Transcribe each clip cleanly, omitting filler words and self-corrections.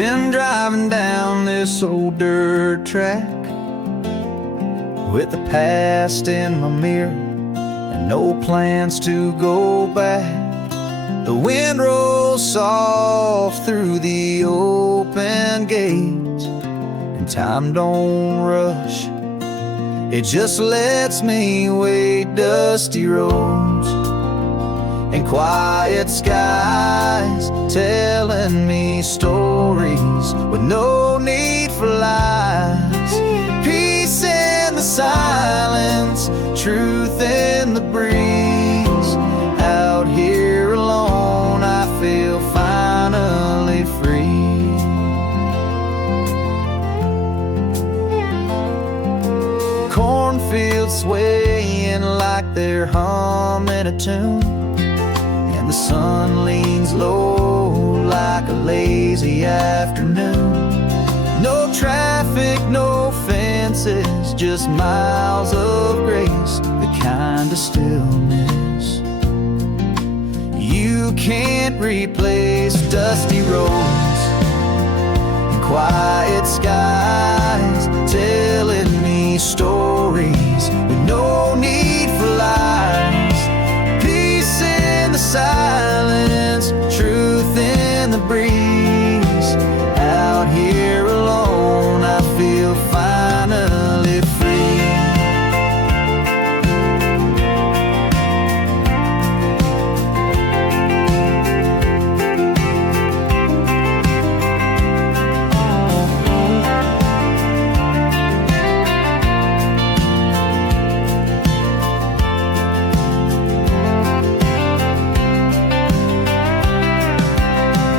Been driving down this old dirt track with the past in my mirror and no plans to go back. The wind rolls soft through the open gates, and time don't rush. It just lets me wade dusty roads and quiet skies, telling me stories with no need for lies. Peace in the silence, truth in the breeze. Out here alone, I feel finally free. Cornfields swaying like they're humming a tune, and the sun leans low like a lazy afternoon. No traffic, no fences, just miles of grace, the kind of stillness you can't replace. Dusty roads and quiet skies, telling me stories with no need for lies. Peace in the silence, truth in the breeze. Out here alone, I feel finally free.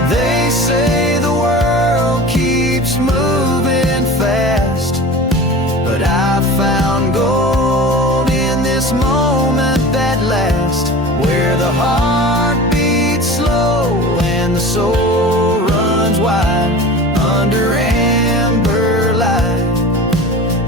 They say the world keeps moving fast, but I found gold in this moment that lasts, where the heart beats slow and the soul runs wide under amber light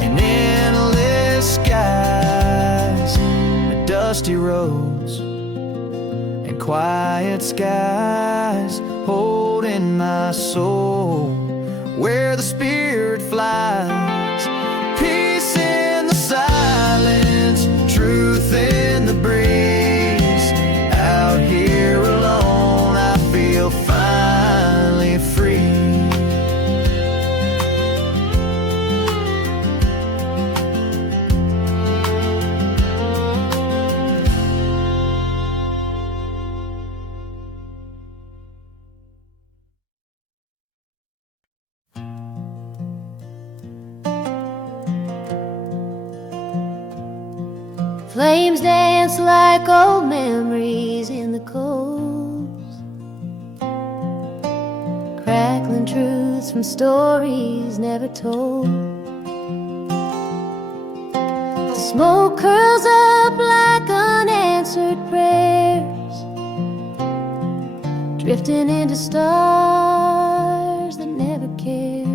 and endless skies. The dusty roads and quiet skies, holding my soul where the spirit flies. Peace in the silence, truth in the breeze. Out here alone, I feel finally free. Flames dance like old memories in the coals, crackling truths from stories never told. Smoke curls up like unanswered prayers, drifting into stars that never cared.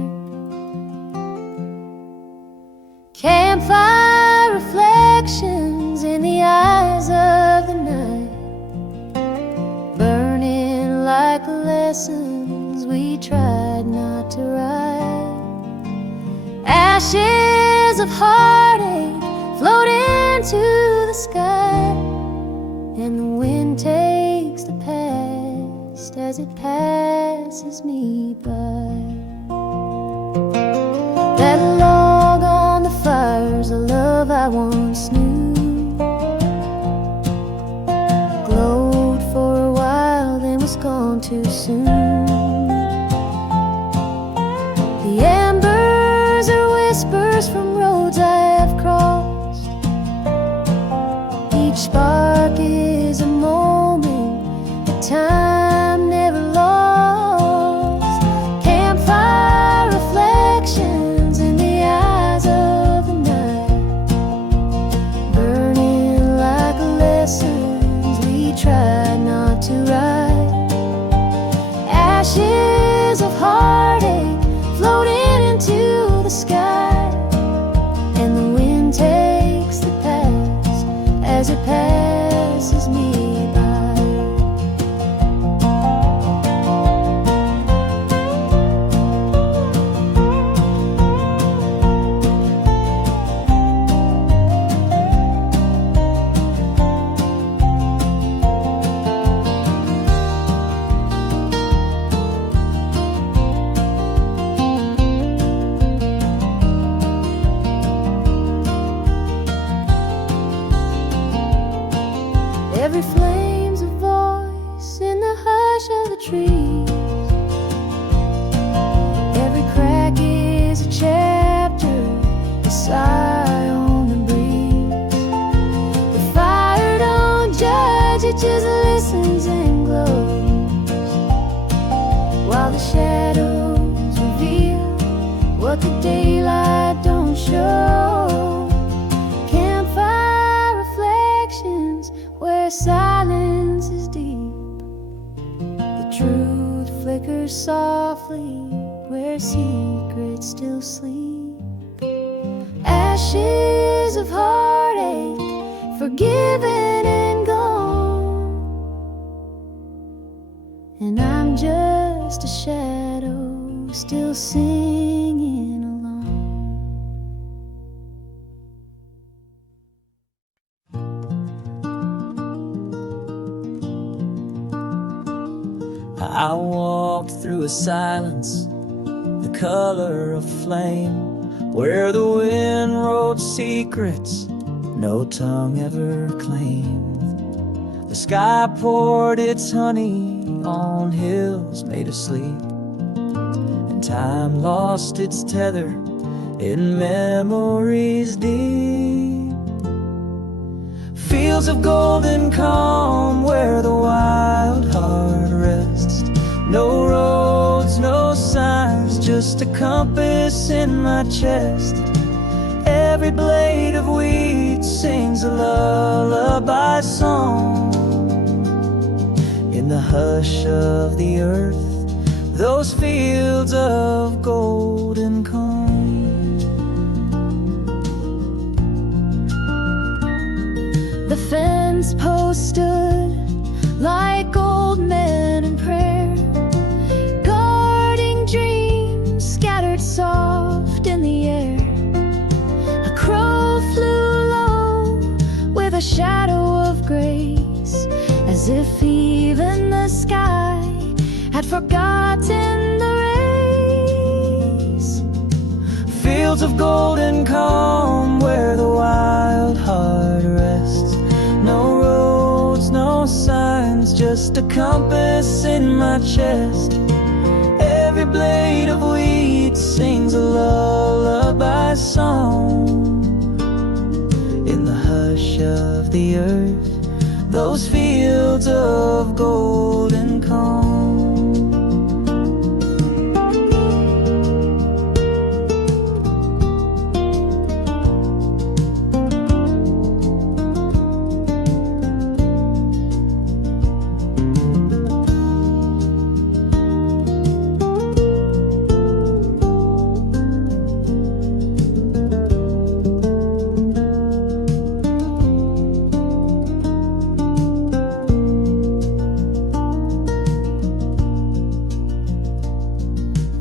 Campfire reflections in the eyes of the night, burning like lessons we tried not to write. Ashes of heartache float into the sky, and the wind takes the past as it passes me by. That log on the fire's a love I once knew, glowed for a while then was gone too soon. The embers are whispers from roads I have crossed, each spark is a moment that time never lost. Campfire reflections in the eyes of the night, burning like lessons we tried not to write. Ashes of heartache floating into the sky, and the wind takes the past as it passes me by. Every flame's a voice in the hush of the trees. Every crack is a chapter, a sigh on the breeze. The fire don't judge, it just listens and glows, while the shadows reveal what the daylight don't show. Campfire reflections where silence is deep. The truth flickers softly where secrets still sleep. Ashes of heartache, forgiven and gone, and I'm just a shadow still singing along. I walked through a silence, the color of flame, where the wind wrote secrets no tongue ever claimed. The sky poured its honey on hills made of sleep, and time lost its tether in memories deep. Fields of golden calm where the wild heart rests. No roads, no signs, just a compass in my chest. Every blade of wheat sings a lullaby song. In the hush of the earth, those fields of golden calm. The fence post stood like old men in prayer, guarding dreams scattered soft in the air. A crow flew low with a shadow of grace, as if even the sky had forgotten the race. Fields of golden calm where the wild heart rests. No roads, no signs, just a compass in my chest. Every blade of wheat sings a lullaby song. In the hush of the earth, those fields of golden calm.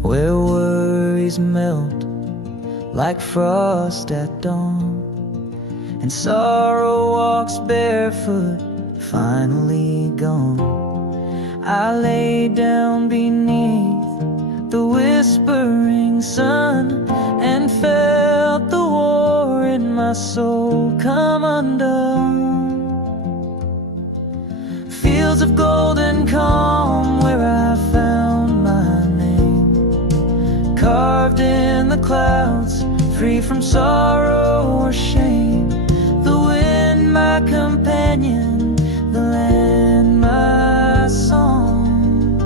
Where worries melt like frost at dawn, and sorrow walks barefoot, finally gone. I lay down beneath the whispering sun and felt the war in my soul come undone. Fields of golden calm where I found my name, carved in the clouds, free from sorrow or shame. The wind my companion, the land my song.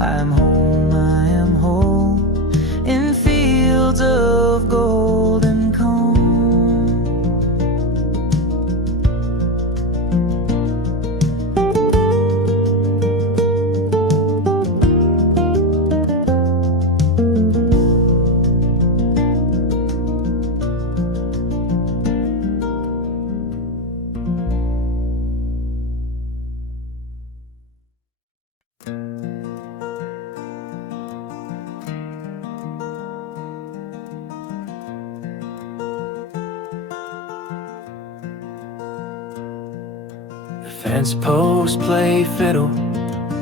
I am home, I am whole, in fields of golden calm. Fence posts play fiddle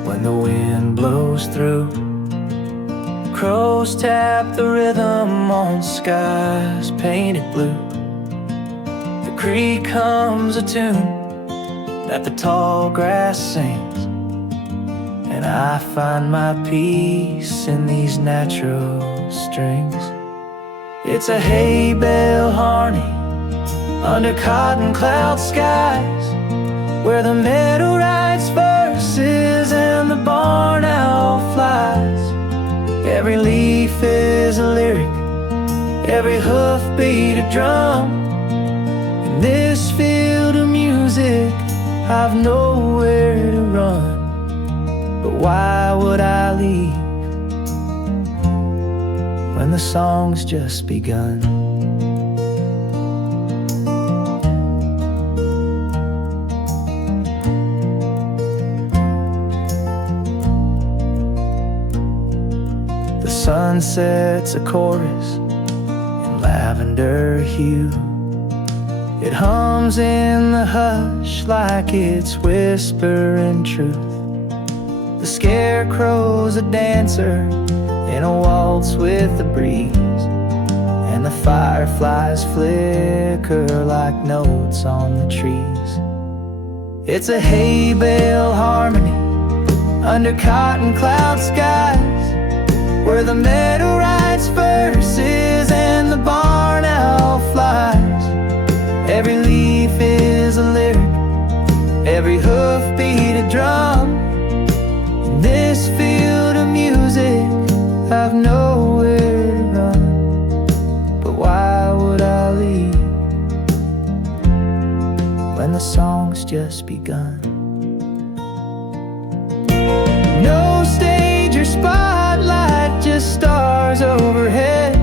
when the wind blows through. Crows tap the rhythm on skies painted blue. The creek hums a tune that the tall grass sings, and I find my peace in these natural strings. It's a hay bale harmony under cotton cloud skies, where the meadow writes verses and the barn owl flies. Every leaf is a lyric, every hoofbeat a drum. In this field of music, I've nowhere to run. But why would I leave when the song's just begun? The sun sets a chorus in lavender hue. It hums in the hush like it's whispering truth. The scarecrow's a dancer in a waltz with the breeze, and the fireflies flicker like notes on the trees. It's a hay bale harmony under cotton cloud skies, where the meadow writes verses and the barn owl flies. Every leaf is a lyric, every hoofbeat a drum. In this field of music, I've nowhere to run. But why would I leave when the song's just begun? No stage or spotlight, just stars overhead.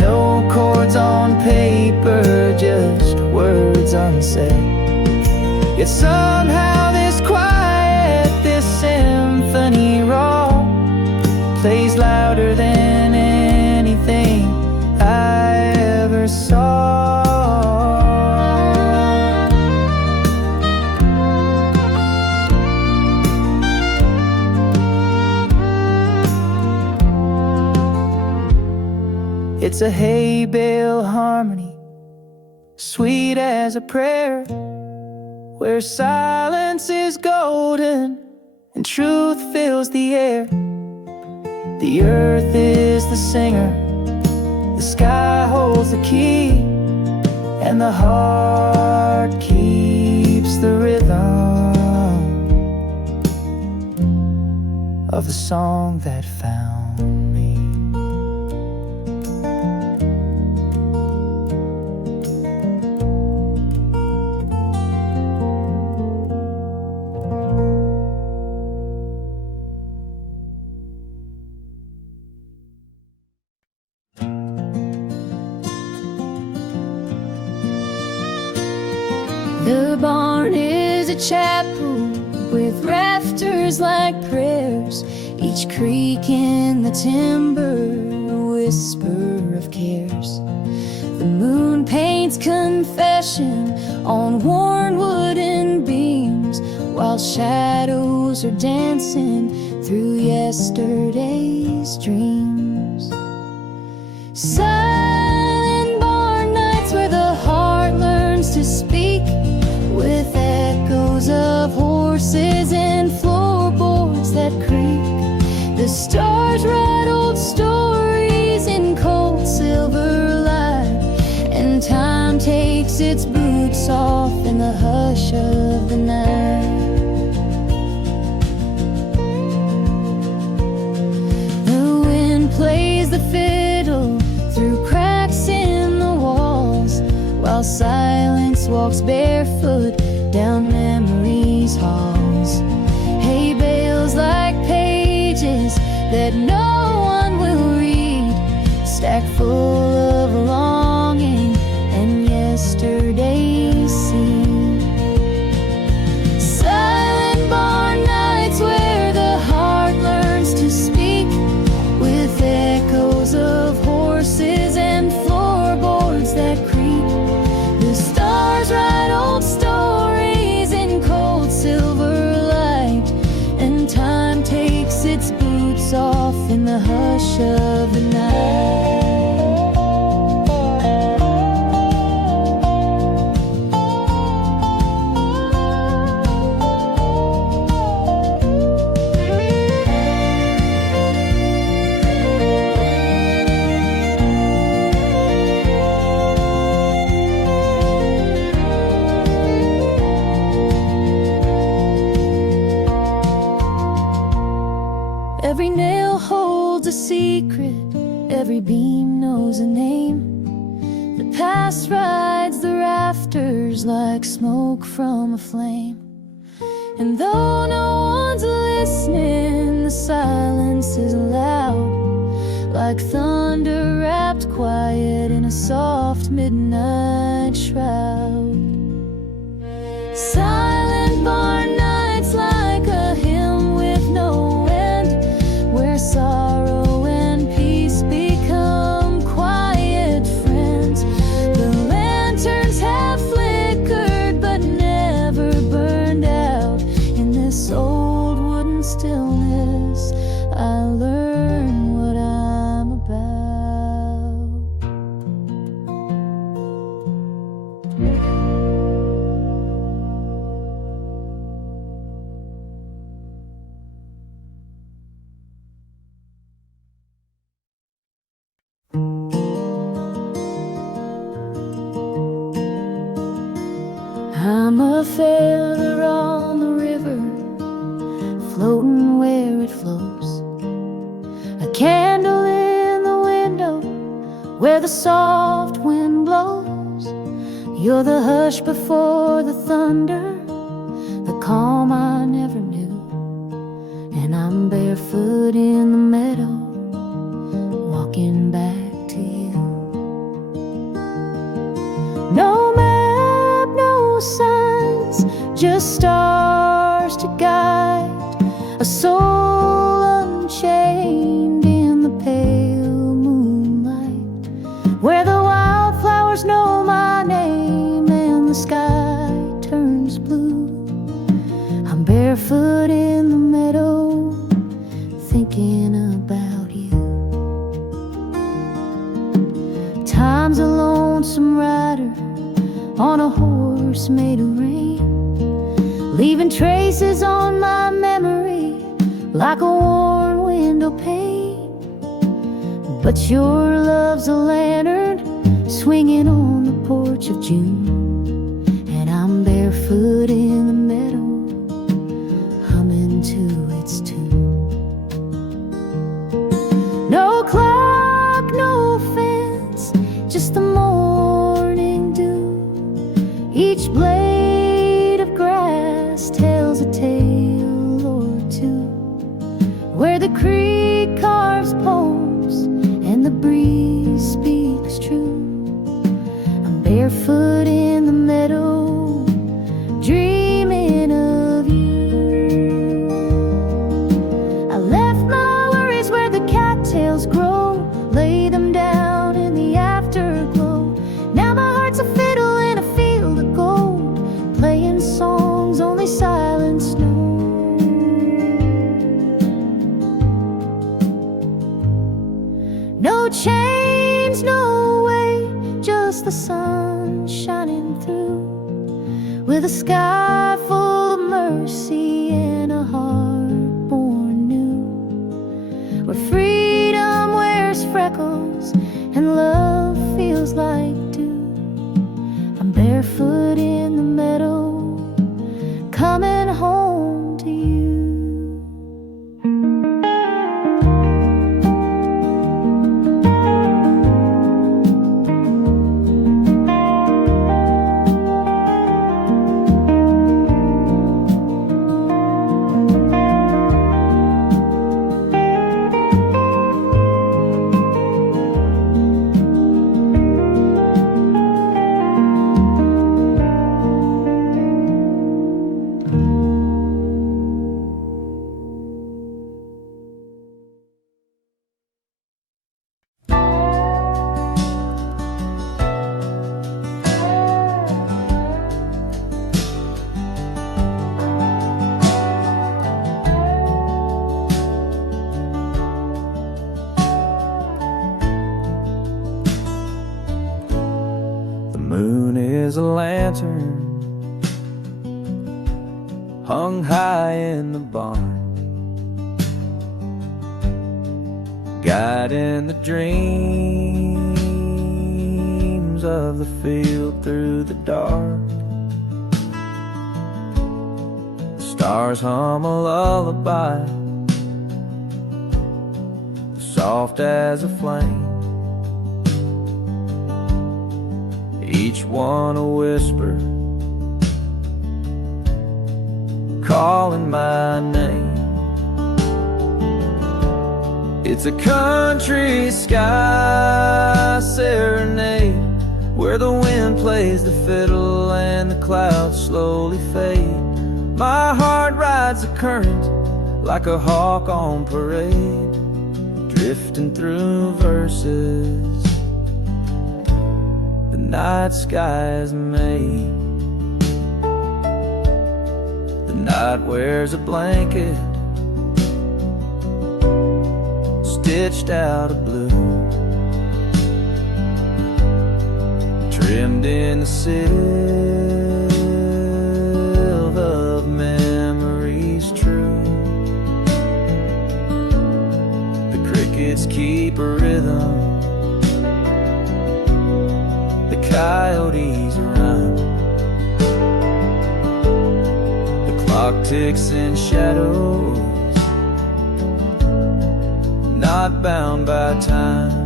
No chords on paper, just words unsaid. Yet somehow this quiet, this symphony raw, plays louder than anything I ever saw. It's a hay bale harmony, sweet as a prayer, where silence is golden and truth fills the air. The earth is the singer, the sky holds the key, and the heart keeps the rhythm of the song that found me. The barn is a chapel with rafters like prayers, each creak in the timber a whisper of cares. The moon paints confession on worn wooden beams, while shadows are dancing through yesterday's dreams. Silent barn nights where the heart learns to speak, with echoes of horses and floorboards that creak. The stars write old stories in cold silver light, and time takes its boots off in the hush of the night. The wind plays the fiddle through cracks in the walls, while silence walks barefoot down memory's halls. Hay bales like pages that no one will read, stacked full of longing and yesterday's scene. Silent barn nights where the heart learns to speak, with echoes of horses and floorboards that creak. The stars write old stories in cold silver light, and time takes its boots off in flame. And though no one's listening, the silence is loud, like thunder wrapped quiet in a soft midnight shroud. Silent barn nights like a hymn with no end, where sorrow and peace become quiet friends. The lanterns have flickered but never burned out. In this old wooden stillness, I learn what I'm about. I'm a feather on the river, floating where it flows. A candle in the window where the soft wind blows. You're the hush before the thunder, the calm I never knew. And I'm barefoot in the meadow, walking back to you. No map, no signs, just stars to guide a soul unchained in the pale moonlight, where the wildflowers know my name and the sky turns blue. I'm barefoot in the meadow, thinking about you. Time's a lonesome rider on a horse made of rain, leaving traces on my memory like a worn window pane. But your love's a lantern swinging on the porch of June, and I'm barefoot in the meadow, humming to its tune. No clock, no fence, just the morning dew. Each blade of grass tells a tale or two, where the creek carves poems and the breeze speaks true. I'm barefoot in the meadow, dreaming of you. I left my worries where the cattails grow, lay them down in the afterglow. Now my heart's a fiddle in a field of gold, playing songs only silence knows. No chains, no way, just the sun shining through, with a sky full of mercy and a heart born new, where freedom wears freckles and love feels like dew. I'm barefoot in the meadow, coming home to you. Moon is a lantern hung high in the barn, guiding the dreams of the field through the dark. The stars hum a lullaby, soft as a flame, each one a whisper calling my name. It's a country sky serenade, where the wind plays the fiddle and the clouds slowly fade. My heart rides the current like a hawk on parade, drifting through verses the night sky is made. The night wears a blanket stitched out of blue, trimmed in the silver of memories true. The crickets keep a rhythm, the coyotes run, the clock ticks in shadows, not bound by time.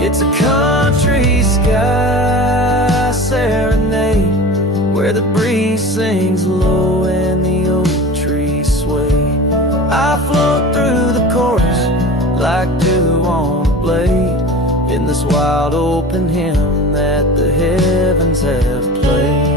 It's a country sky serenade, where the breeze sings low and the oak trees sway. I float through the chorus like dew on a blade, in this wild open hymn that the heavens have played.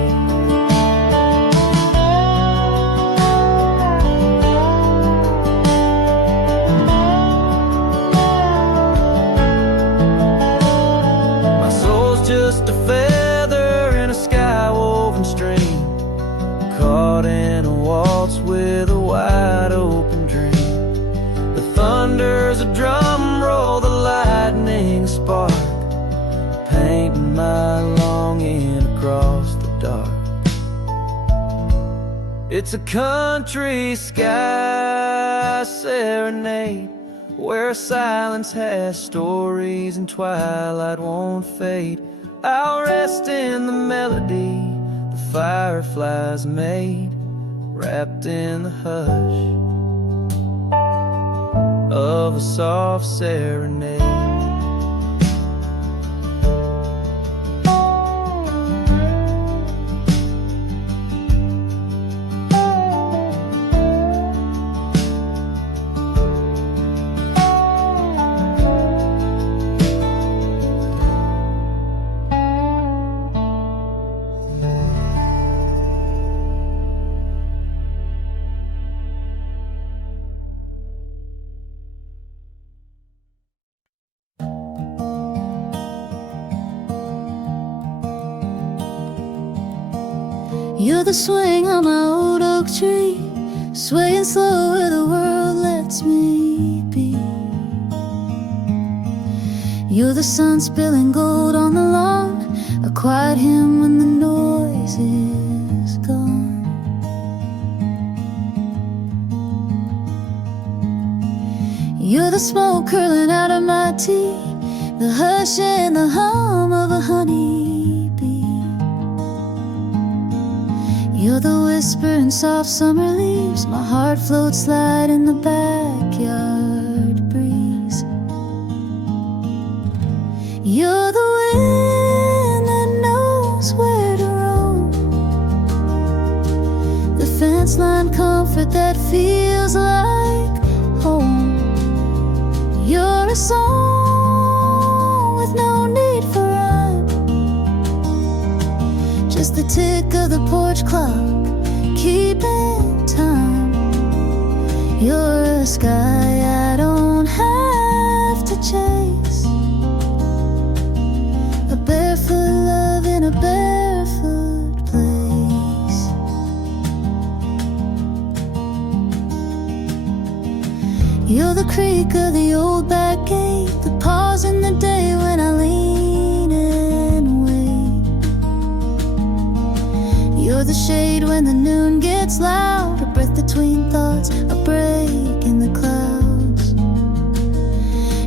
Just a feather in a sky-woven stream, caught in a waltz with a wide open dream. The thunder's a drum roll, the lightning a spark, painting my longing across the dark. It's a country sky serenade, where silence has stories and twilight won't fade. I'll rest in the melody the fireflies made, wrapped in the hush of a soft serenade. You're the swing on my old oak tree, swaying slow where the world lets me be. You're the sun spilling gold on the lawn, a quiet hymn when the noise is gone. You're the smoke curling out of my tea, the hush and the hum of a honeybee. You're the whisper in soft summer leaves, my heart floats light in the backyard breeze. You're the wind that knows where to roam, the fence line comfort that feels like home. You're a song with no need for rhyme, just the tick of the porch clock keeping time. You're a sky I don't have to chase, a barefoot love in a barefoot place. You're the creak of the old back gate, the pause in the day when I lean and wait. You're the shade when the noon gets loud, a breath between thoughts, a break in the clouds.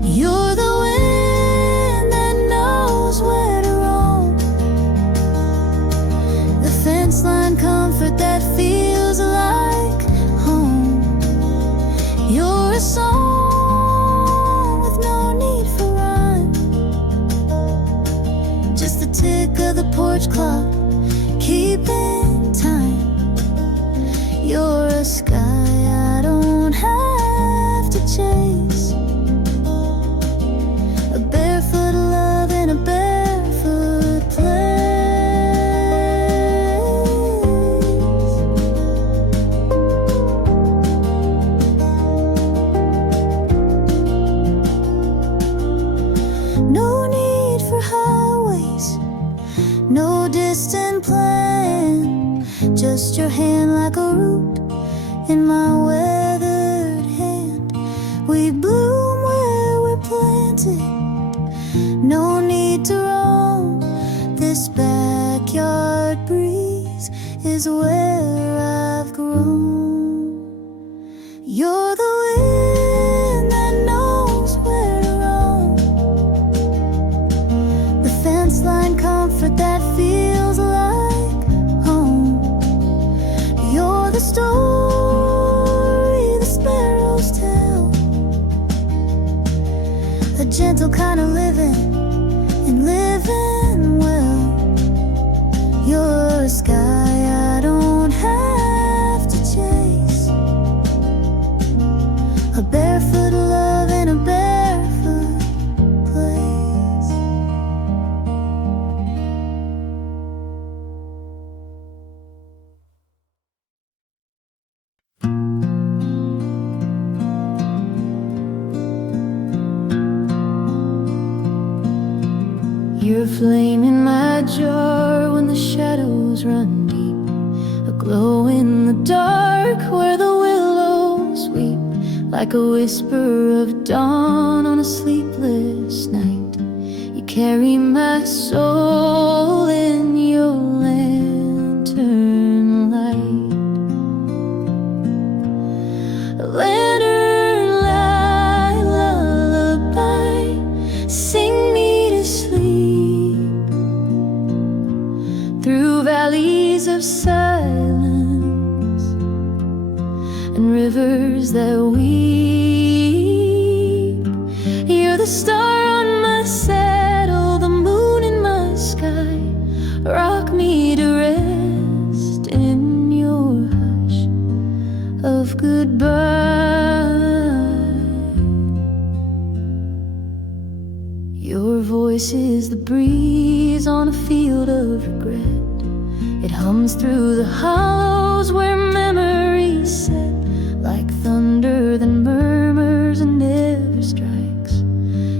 You're the wind that knows where to roam, the fence line comfort that feels like home. You're a song with no need for rhyme, just the tick of the porch clock keeping time. just your hand like a root in my weathered hand. We bloom where we're planted, no need to roam. This backyard breeze is where I've grown. You're the wind that knows where to roam, the fence line comfort that feels like home. You're the story the sparrows tell, a gentle kind of living and living well. You're a sky I don't have to chase, a barefoot love in a barefoot place. You're a flame in my jar when the shadows run deep, a glow in the dark where the willows weep, like a whisper of dawn on a sleepless night. You carry my soul in your lantern light. A lantern light lullaby, sing me to sleep through valleys of silence and rivers that weep. You're the star on my saddle, the moon in my sky. Rock me to rest in your hush of goodbye. Your voice is the breeze on a field of regret. It hums through the hollows where memories set, like thunder that murmurs and never strikes.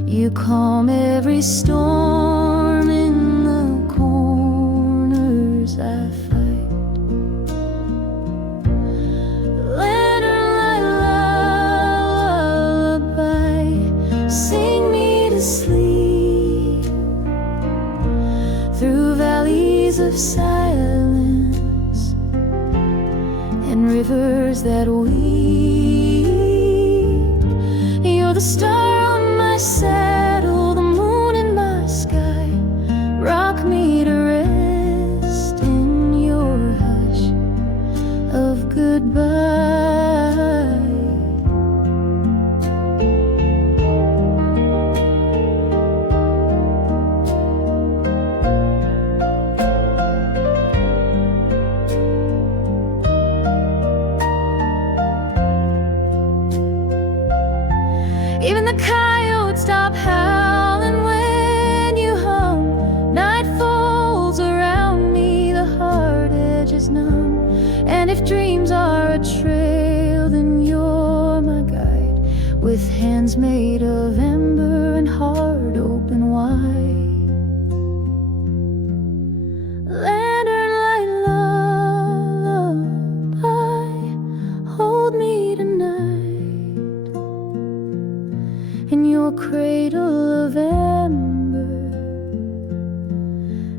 You calm every storm in the corners I fight. Lantern light lullaby, sing me to sleep through valleys of silence and rivers that weep. You're the star on my saddle, the moon in my sky. Rock me to rest in your hush of goodbye. Even the coyotes stop howling when you hum. Night falls around me, the hard edge is numb. And if dreams are a trail, then you're my guide, with hands made of ember and heart open wide. Lantern light lullaby, hold me tonight in your cradle of ember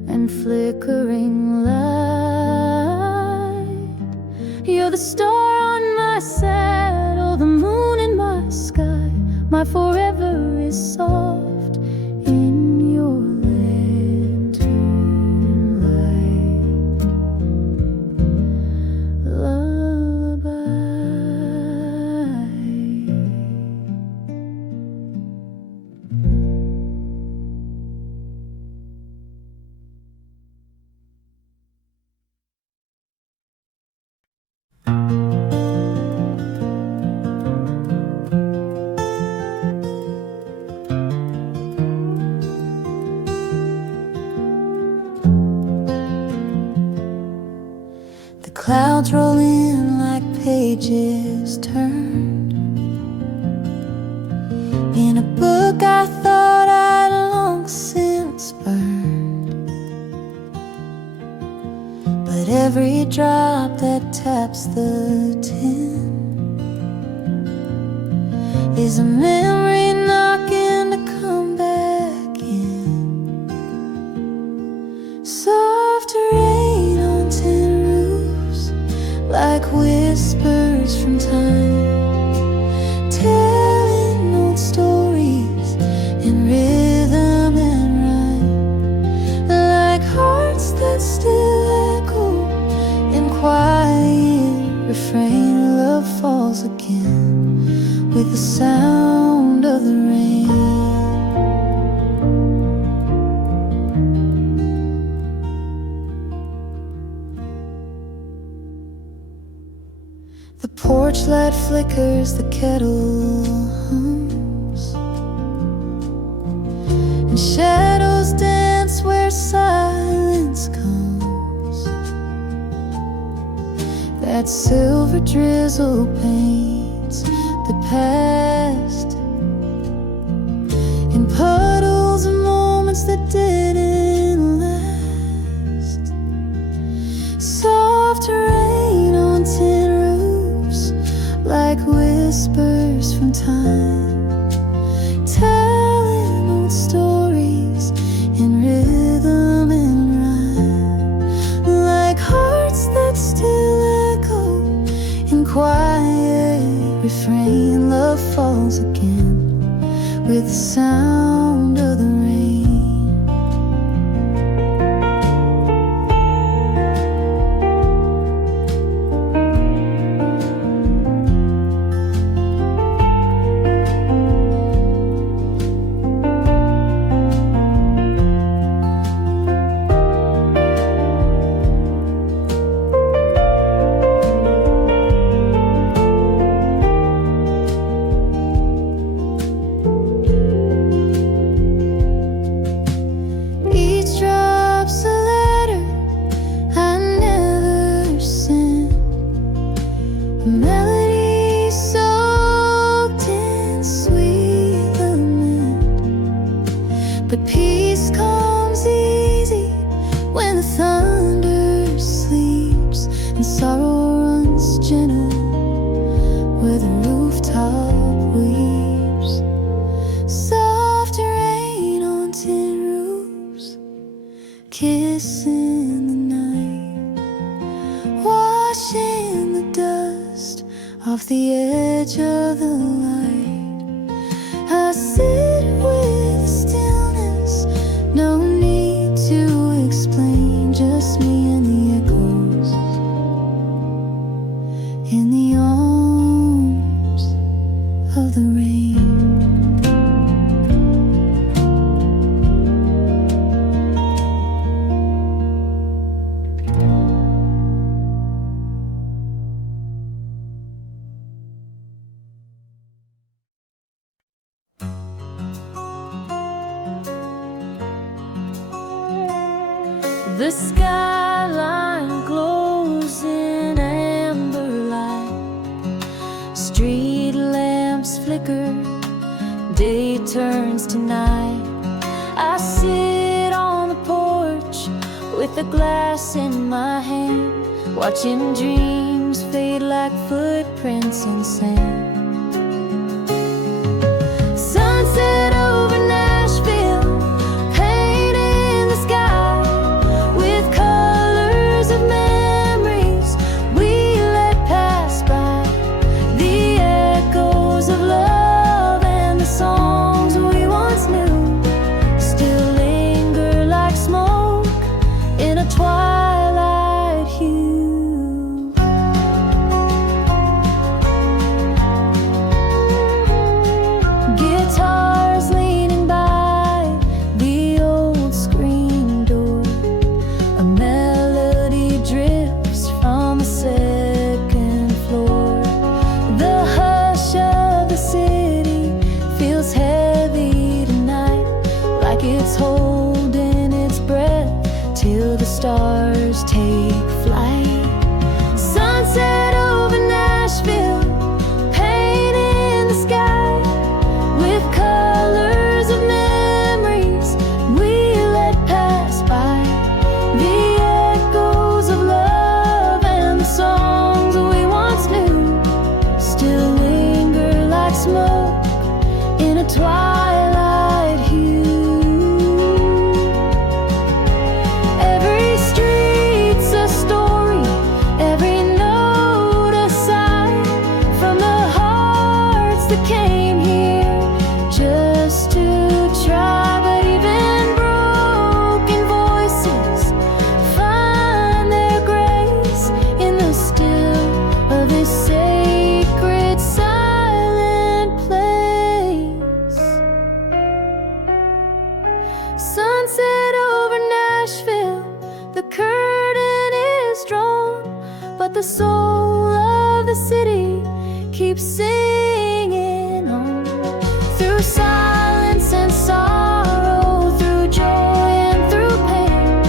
and flickering light. You're the star on my saddle, the moon in my sky. My forever is soft in your lantern light lullaby. The clouds roll in like pages turned in a book I thought I'd long since burned. but every drop that taps the tin is a memory knocking to come back in. Soft rain on tin roofs, like whispers from time, telling old stories in rhythm and rhyme, like hearts that still echo in quiet refrain. Love falls again with the sound of the rain. The porch light flickers, the kettle hums, and shadows dance where silence comes. That silver drizzle paints the past in puddles of moments that didn't last. Soft rain on tin roofs, like whispers from time, telling old stories in rhythm and rhyme, like hearts that still echo in quiet refrain. Love falls again with the sound of the rain. But peace comes easy when the thunder sleeps and sorrow runs gentle where the rooftop weeps. Soft rain on tin roofs, kissing the night, washing the dust off the edge of the light. I sit with stillness, no need to explain, just me and the echoes in the arms of the rain. The skyline glows in amber light, street lamps flicker, day turns to night. I sit on the porch with a glass in my hand, watching dreams fade like footprints in sand. Sunset over Nashville, painting the sky with colors of memories we let pass by. The echoes of love and the songs we once knew still linger like smoke in a twilight hue. the soul of the city keeps singing on. Through silence and sorrow, through joy and through pain,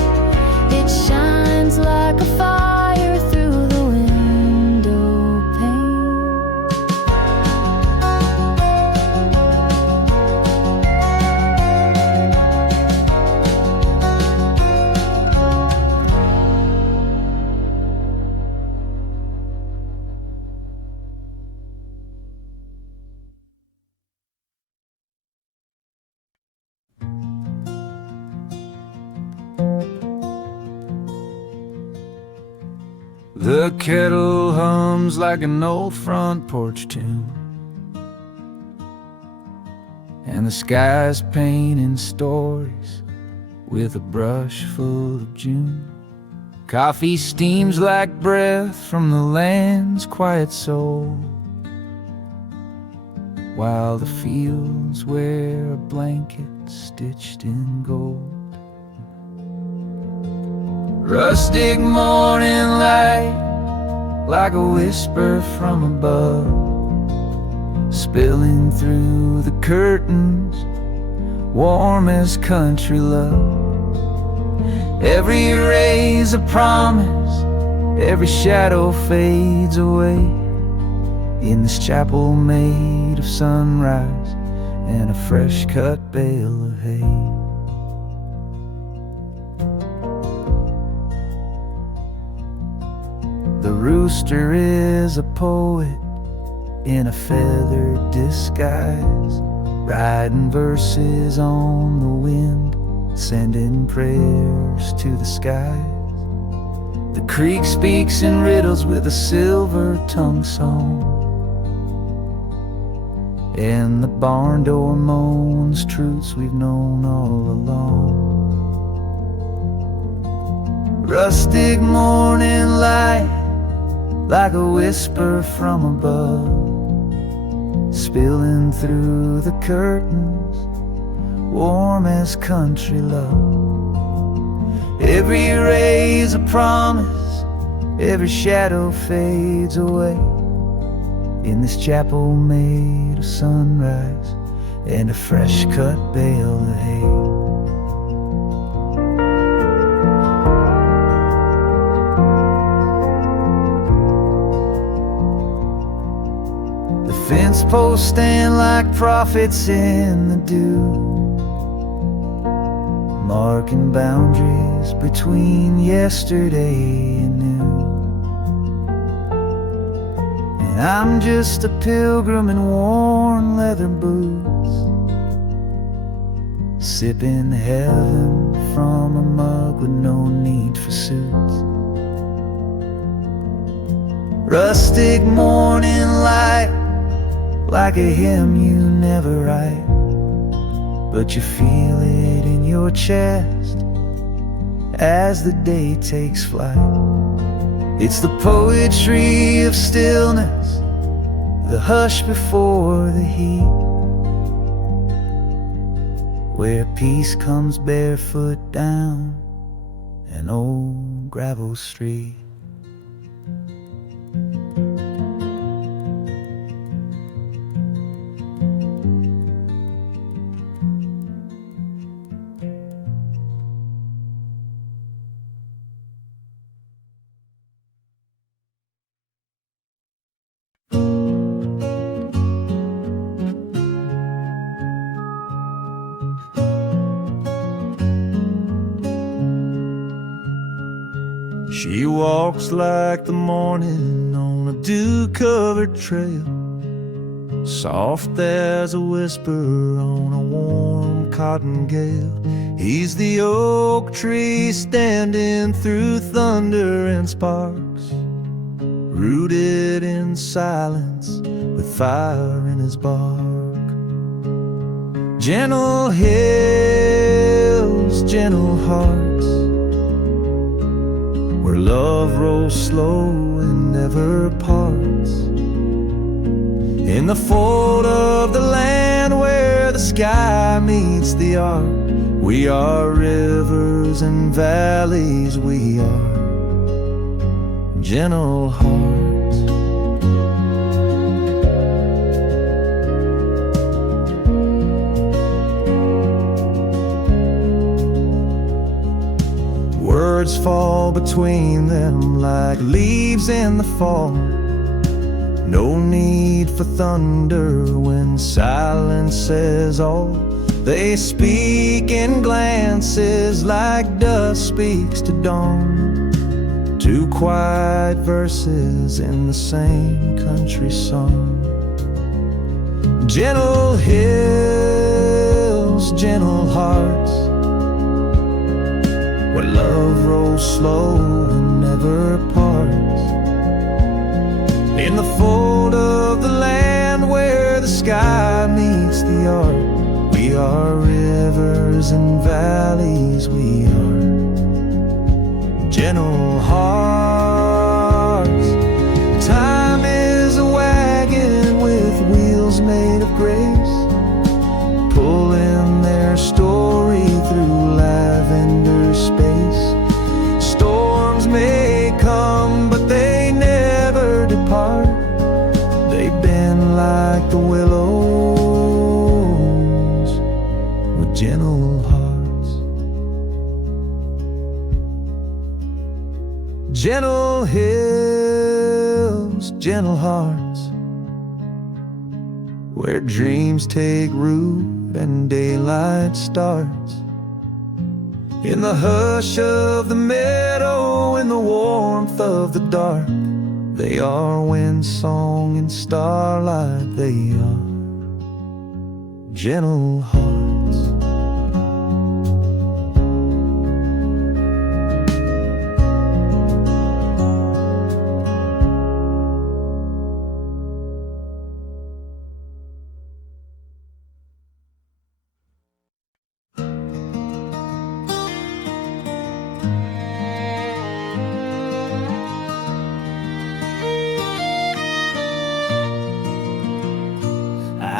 it shines like a fire through the window pane. The kettle hums like an old front porch tune, and the sky's painting stories with a brush full of June. Coffee steams like breath from the land's quiet soul, while the fields wear a blanket stitched in gold. Rustic morning light, like a whisper from above, spilling through the curtains, warm as country love. Every ray's a promise, every shadow fades away, in this chapel made of sunrise and a fresh cut bale of hay. The rooster is a poet in a feathered disguise, writing verses on the wind, sending prayers to the skies. The creek speaks in riddles with a silver tongue song, and the barn door moans truths we've known all along. Rustic morning light, like a whisper from above, spilling through the curtains, warm as country love. Every ray's a promise, every shadow fades away, in this chapel made of sunrise and a fresh cut bale of hay. Fence posts stand like prophets in the dew, marking boundaries between yesterday and new. And I'm just a pilgrim in worn leather boots, sipping heaven from a mug with no need for suits. Rustic morning light, like a hymn you never write, but you feel it in your chest as the day takes flight. It's the poetry of stillness, the hush before the heat, where peace comes barefoot down an old gravel street. She walks like the morning on a dew-covered trail, soft as a whisper on a warm cotton gale. He's the oak tree standing through thunder and sparks, rooted in silence with fire in his bark. Gentle hills, gentle hearts, where love rolls slow and never parts. In the fold of the land where the sky meets the arc, we are rivers and valleys, we are gentle hearts. Words fall between them like leaves in the fall. No need for thunder when silence says all. They speak in glances like dusk speaks to dawn. Two quiet verses in the same country song. Gentle hills, gentle hearts, where love rolls slow and never parts. In the fold of the land where the sky meets the art, we are rivers and valleys, we are gentle hearts. Time is a wagon with wheels made of grace, pulling their story through lavender space. Storms may come, but they never depart. They bend like the willows with gentle hearts. Gentle hills, gentle hearts, where dreams take root and daylight starts. In the hush of the meadow, in the warmth of the dark, they are wind song and starlight, they are gentle hearts.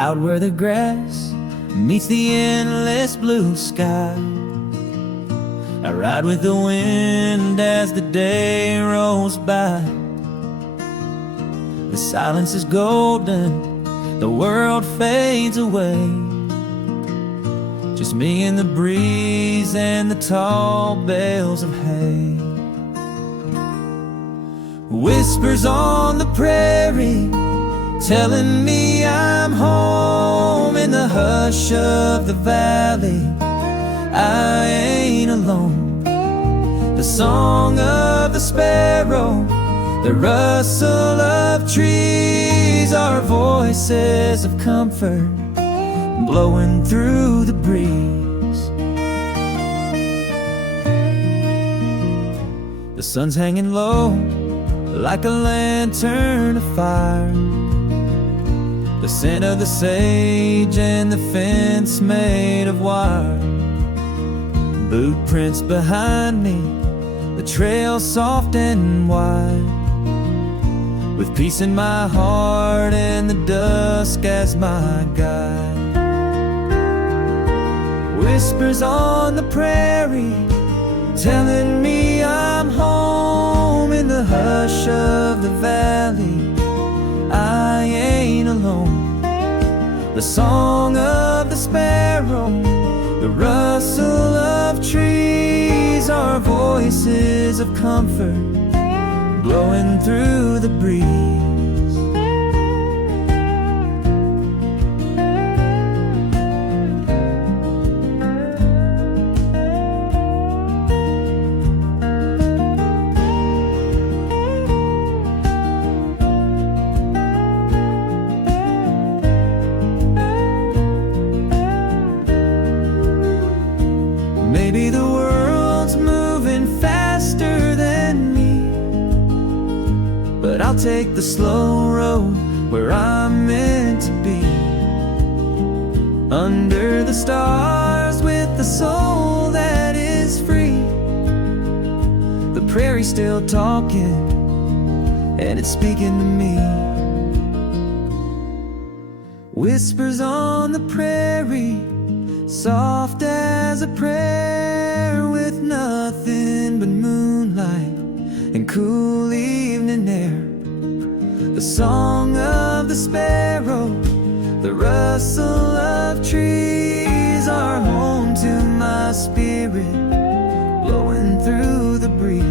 Out where the grass meets the endless blue sky, I ride with the wind as the day rolls by. The silence is golden, the world fades away, just me and the breeze and the tall bales of hay. Whispers on the prairie telling me I'm home. In the hush of the valley, I ain't alone. The song of the sparrow, the rustle of trees, are voices of comfort blowing through the breeze. The sun's hanging low like a lantern of fire. The scent of the sage and the fence made of wire. Boot prints behind me, the trail soft and wide, with peace in my heart and the dusk as my guide. Whispers on the prairie telling me I'm home. In the hush of the valley, I ain't alone. The song of the sparrow, the rustle of trees, are voices of comfort blowing through the breeze. Maybe the world's moving faster than me, but I'll take the slow road where I'm meant to be. Under the stars with the soul that is free. The prairie's still talking and it's speaking to me. Whispers on the prairie, soft as a prayer, with nothing but moonlight and cool evening air. The song of the sparrow, the rustle of trees are home to my spirit, blowing through the breeze.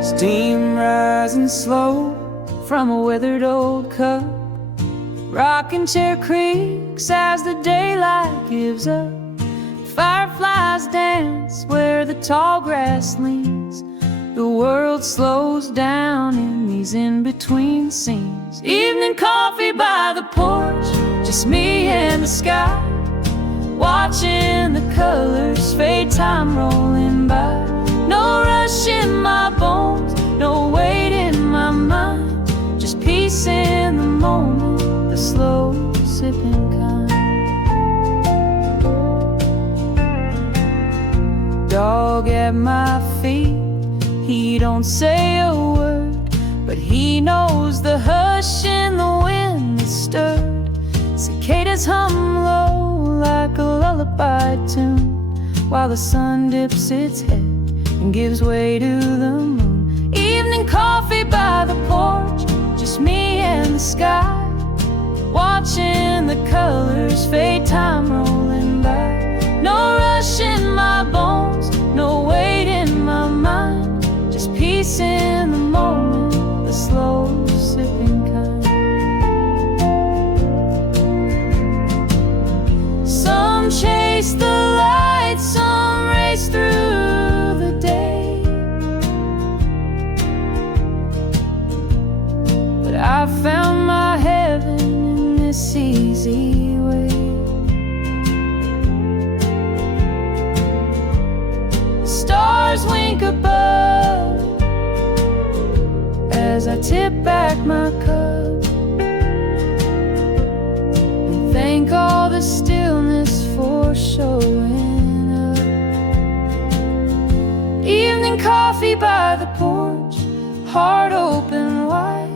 Steam rising slow from a weathered old cup, rocking chair creaks as the daylight gives up. Fireflies dance where the tall grass leans. The world slows down in these in-between scenes. Evening coffee by the porch, just me and the sky, watching the colors fade, time rolling by. No rush in my bones, no weight in my mind, just peace in the moment, the slow sipping kind. Dog at my feet, he don't say a word, but he knows the hush in the wind that's stirred. Cicadas hum low like a lullaby tune, while the sun dips its head and gives way to the moon. Evening coffee by the porch, just me and the sky, watching the colors fade, time rolling by. No rush in my bones, no weight in my mind, just peace in the moment, the slow sipping kind. Some chase the light, some race through the day, but I found my heaven in this easy way. Stars wink above as I tip back my cup and thank all the stillness for showing up. Evening coffee by the porch, heart open wide,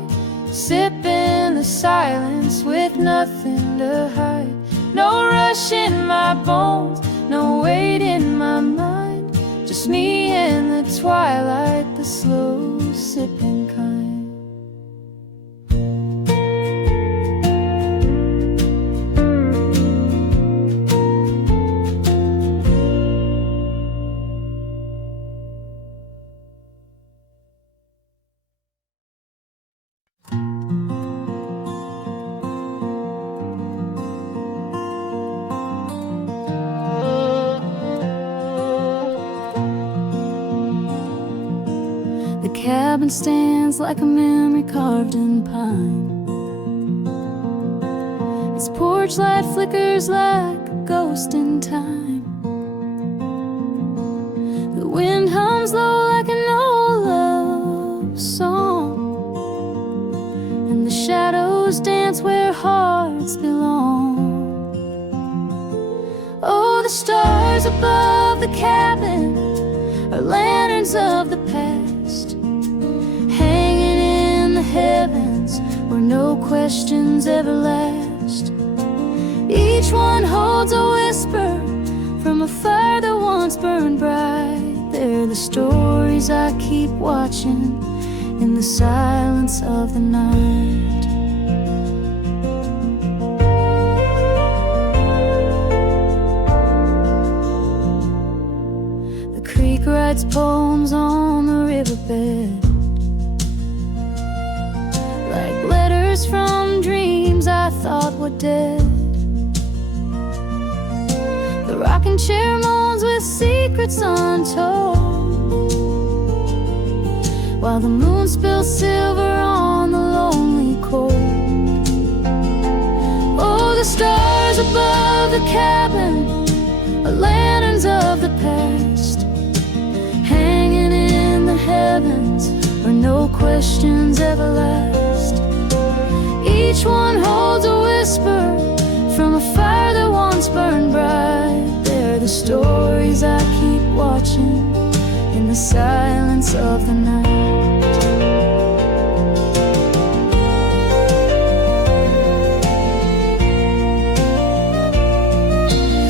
sipping the silence with nothing to hide. No rush in my bones, no weight in my mind, just me and the twilight, the slow sipping kind. The cabin stands like a memory carved in pine. Its porch light flickers like a ghost in time. The wind hums low like an old love song, and the shadows dance where hearts belong. Oh, the stars above the cabin are lanterns of the past, hanging in the heavens where no questions ever last. Each one holds a whisper from a fire that once burned bright. They're the stories I keep watching in the silence of the night. The creek writes poems on the riverbed, like letters from dreams I thought were dead. The rocking chair moans with secrets untold, while the moon spills silver on the lonely cold. Oh, the stars above the cabin are lanterns of the past, hanging in questions everlast. Each one holds a whisper from a fire that once burned bright. They're the stories I keep watching in the silence of the night.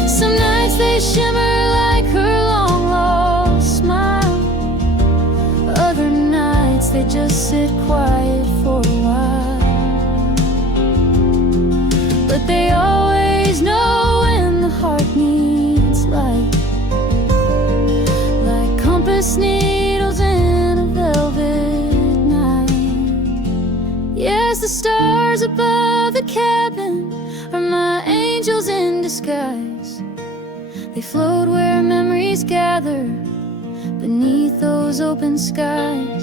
Some nights they shimmer like her long lost smile. Other nights they just sit quiet for a while. But they always know when the heart needs light, like compass needles in a velvet night. Yes, the stars above the cabin are my angels in disguise. They float where memories gather beneath those open skies.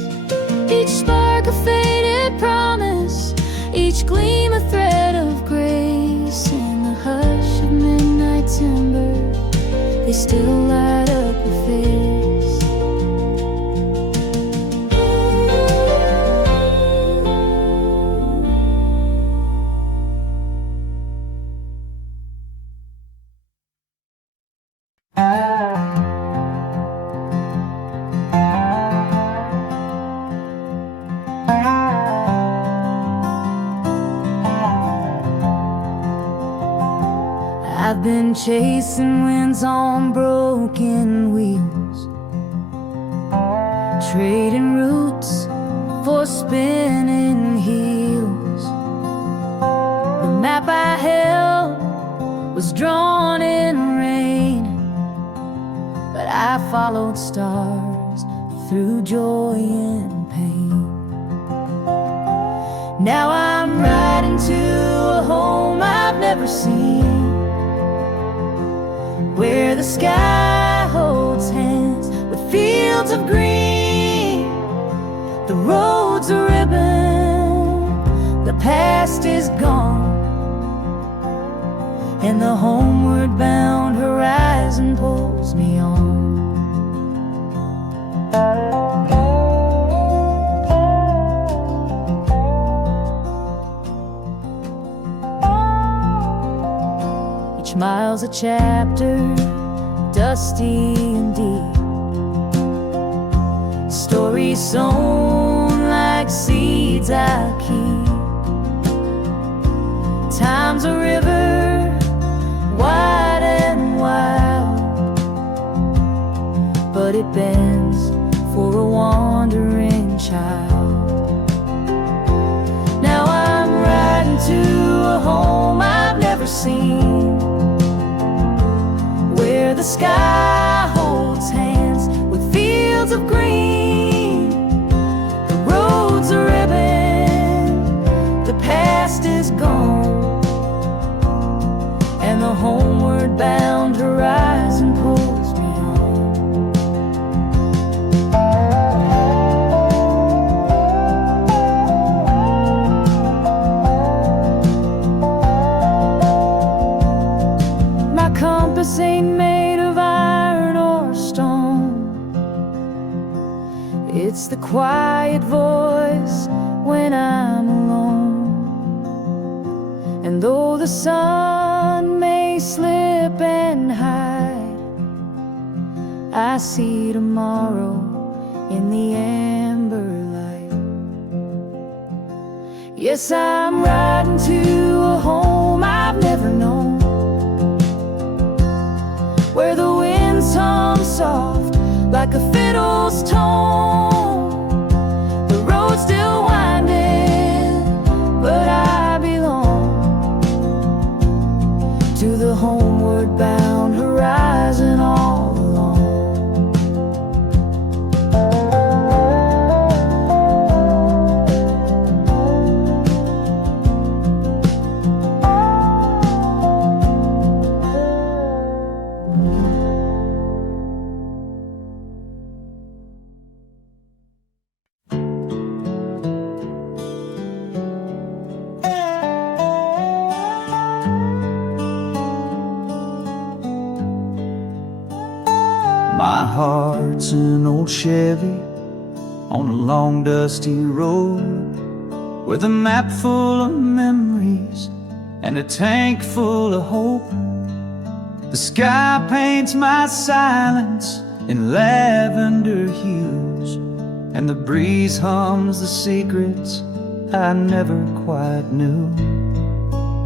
Each spark a faded promise, each gleam a thread of grace. In the hush of midnight timber, they still light up her face. I've been chasing winds on broken wheels, trading roots for spinning heels. The map I held was drawn in rain, but I followed stars through joy and pain. Now I'm riding to a home I've never seen, where the sky holds hands with fields of green. The road's a ribbon, the past is gone, and the homeward bound horizon pulls me on. Each mile's a chapter, dusty and deep, stories sown like seeds I keep. Time's a river, wide and wild, but it bends for a wandering child. Now I'm riding to a home I've never seen, where the sky holds hands with fields of green. The road's a ribbon, the past is gone, and the homeward bound horizon pulls me on. My compass ain't made of iron or stone. It's the quiet voice when I'm alone. And though the sun may slip and hide, I see tomorrow in the amber light. Yes, I'm riding to a home I've never known, where the winds hum soft like a fiddle's tone. The road's still winding, but I belong to the homeward bound horizon all along. My heart's an old Chevy on a long dusty road, with a map full of memories and a tank full of hope. The sky paints my silence in lavender hues, and the breeze hums the secrets I never quite knew.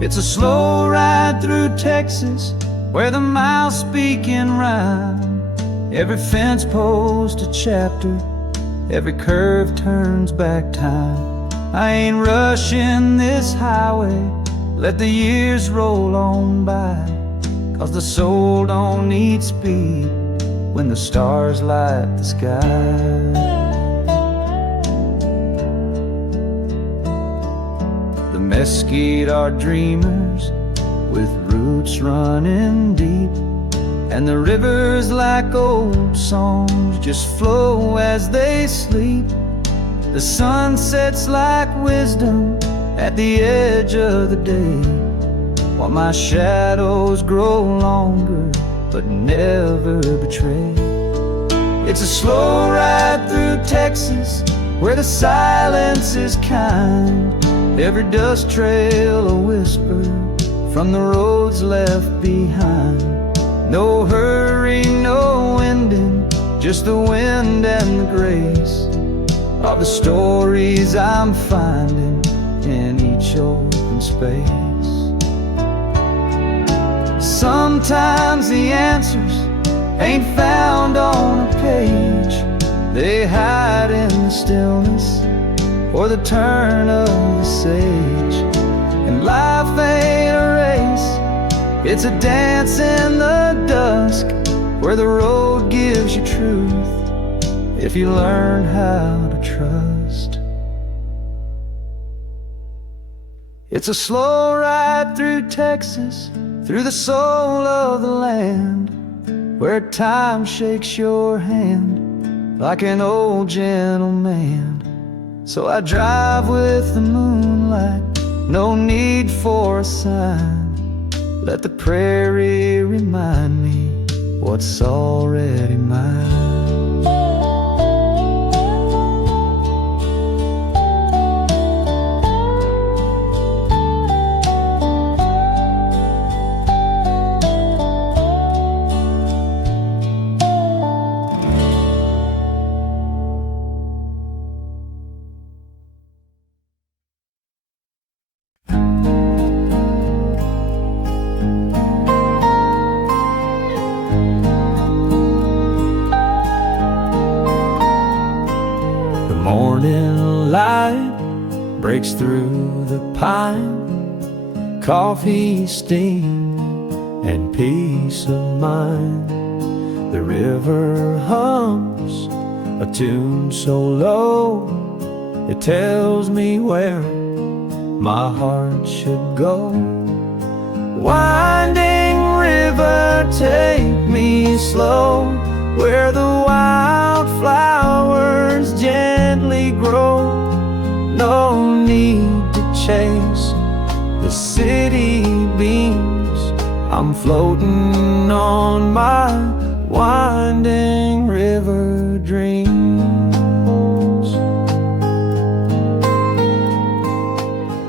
It's a slow ride through Texas, where the miles speak in rhyme. Every fence post a chapter, every curve turns back time. I ain't rushing this highway, let the years roll on by, 'cause the soul don't need speed when the stars light the sky. The mesquite are dreamers with roots running deep, and the rivers like old songs just flow as they sleep. The sun sets like wisdom at the edge of the day, while my shadows grow longer but never betray. It's a slow ride through Texas, where the silence is kind. Every dust trail a whisper from the roads left behind. No hurry, no ending, just the wind and the grace of the stories I'm finding in each open space. Sometimes the answers ain't found on a page, they hide in the stillness or the turn of the sage. And life ain't a race, it's a dance in the dusk, where the road gives you truth if you learn how to trust. It's a slow ride through Texas, through the soul of the land, where time shakes your hand like an old gentleman. So I drive with the moonlight, no need for a sign. Let the prairie remind me what's already mine. Morning light breaks through the pine, coffee steam and peace of mind. The river hums a tune so low, it tells me where my heart should go. Winding river, take me slow, where the wildflowers gently grow. No need to chase the city beams, I'm floating on my winding river dreams.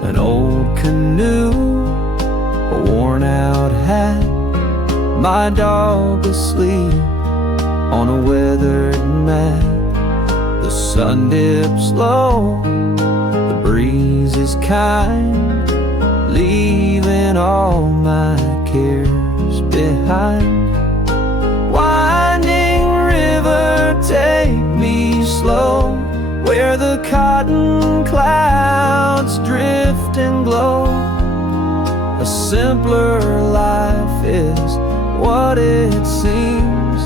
An old canoe, a worn out hat, my dog asleep on a weathered mat. The sun dips low, the breeze is kind, leaving all my cares behind. Winding river, take me slow, where the cotton clouds drift and glow. A simpler life is what it seems,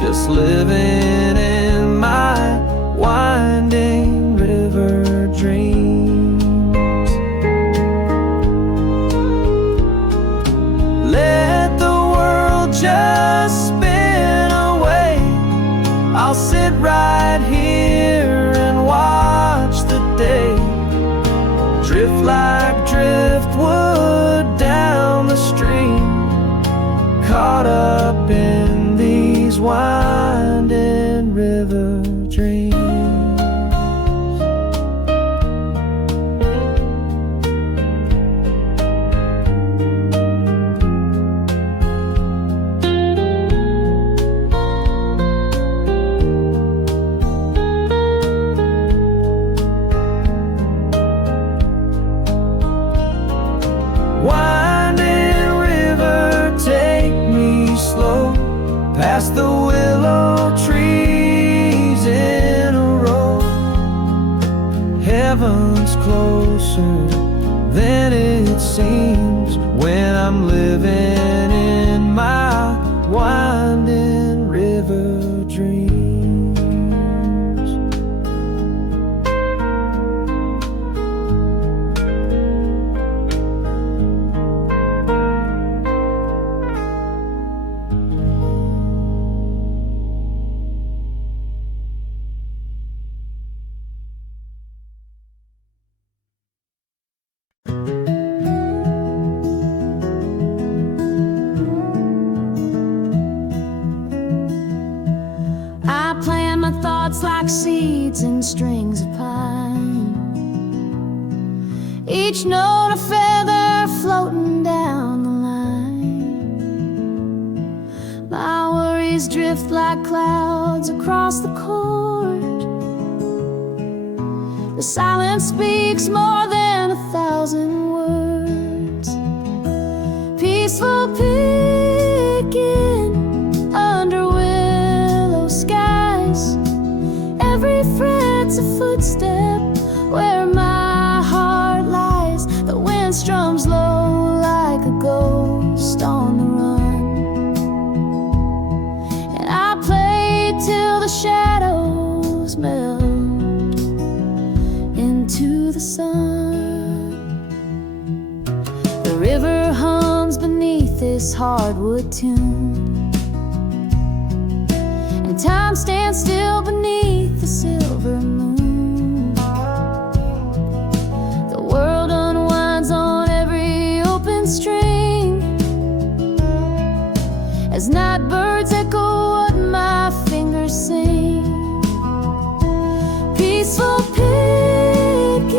just living in my winding river dreams. Let the world just spin away, I'll sit right here and watch the day drift like driftwood down the stream, caught up in these winding river dreams. Heaven's closer than it seems when I'm living in my winding river dreams. I plant my thoughts like seeds in strings of pine, each note a feather floating down the line. My worries drift like clouds across the court. The silence speaks more than 1,000 words. Peaceful picking under willow skies. Every fret's a footstep where my heart lies. The wind strums low like a ghost on the run, and I play till the shadows melt into the sun. The river hums beneath this hardwood tune, and time stands still beneath the silver moon. The world unwinds on every open string as night birds echo what my fingers sing. Peaceful picking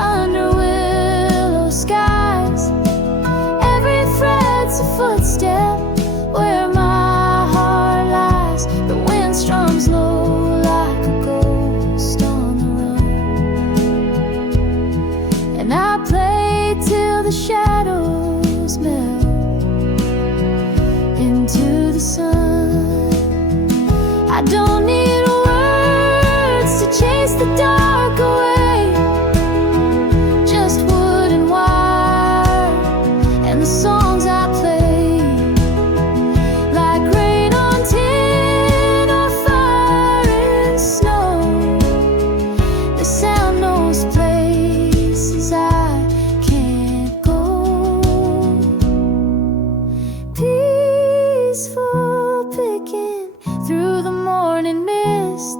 under willow skies. Every fret's a footstep where my heart lies. The wind strums low like a ghost on the run, and I play till the shadows melt into the sun. I don't need words to chase the dark away, just wood and wire and the songs I play, like rain on tin or fire in snow. The sound knows places I can't go. Peaceful picking through the morning mist,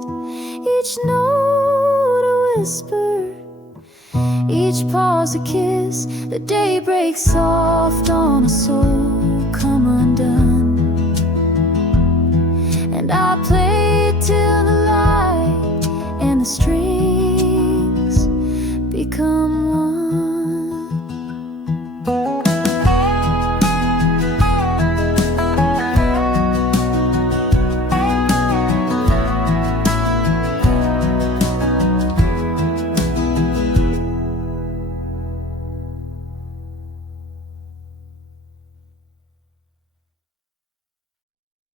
each note a whisper, each pause a kiss. The day breaks soft on a soul come undone, and I play till the light and the strings become one.